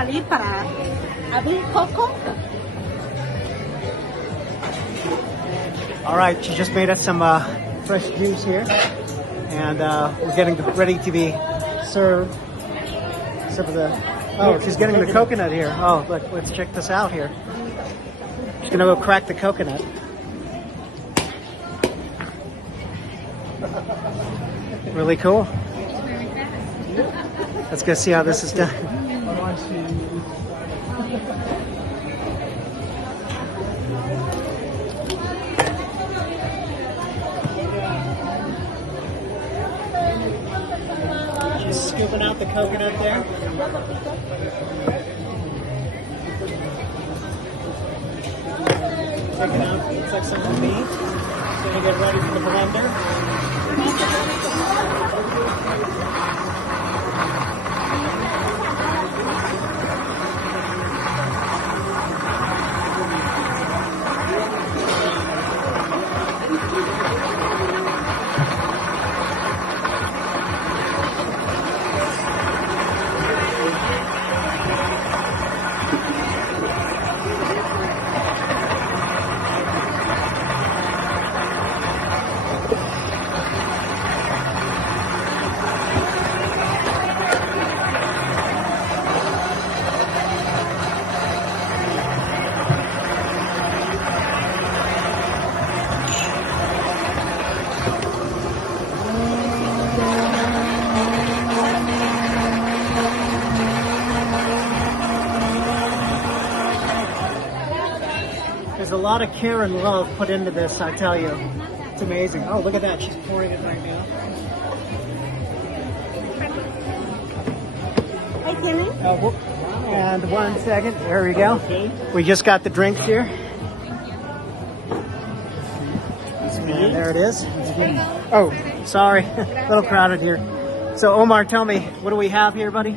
salir para abrir coco. All right, she just made us some fresh juice here, and we're getting ready to be served. Some of the she's getting the coconut here. Oh, look, let's check this out here. She's gonna go crack the coconut. Really cool. Let's go see how this is done. She's scooping out the coconut there. Taking out, looks like some of the meat. Gonna get ready for the blender. There's a lot of care and love put into this, I tell you. It's amazing. Oh, look at that. She's pouring it right now. Oh, whoop. And 1 second. There we go. We just got the drinks here. And there it is. Oh, sorry. A little crowded here. So, Omar, tell me, what do we have here, buddy?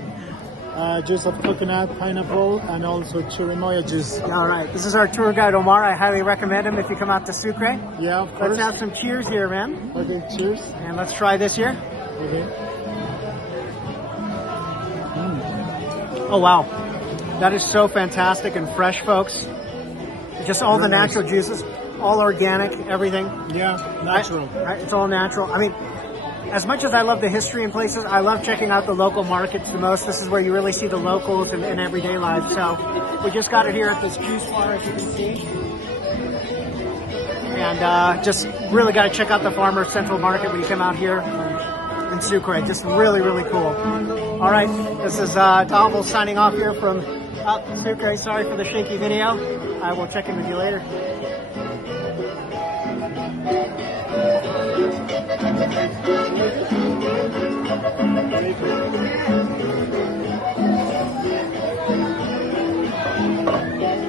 Juice of coconut, pineapple, and also chirimoya juice. All right, this is our tour guide, Omar. I highly recommend him if you come out to Sucre. Yeah, of course. Let's have some cheers here, man. Okay, cheers. And let's try this here. Okay. Oh, wow. That is so fantastic and fresh, folks. Just all the natural juices, all organic, everything. Yeah, natural. Right? It's all natural. I mean, as much as I love the history in places, I love checking out the local markets the most. This is where you really see the locals in everyday life. So we just got it here at this juice bar, as you can see. And just really got to check out the Farmers Central Market when you come out here in Sucre. Just really, really cool. All right, this is Dhaval signing off here from Sucre. Sorry for the shaky video. I will check in with you later.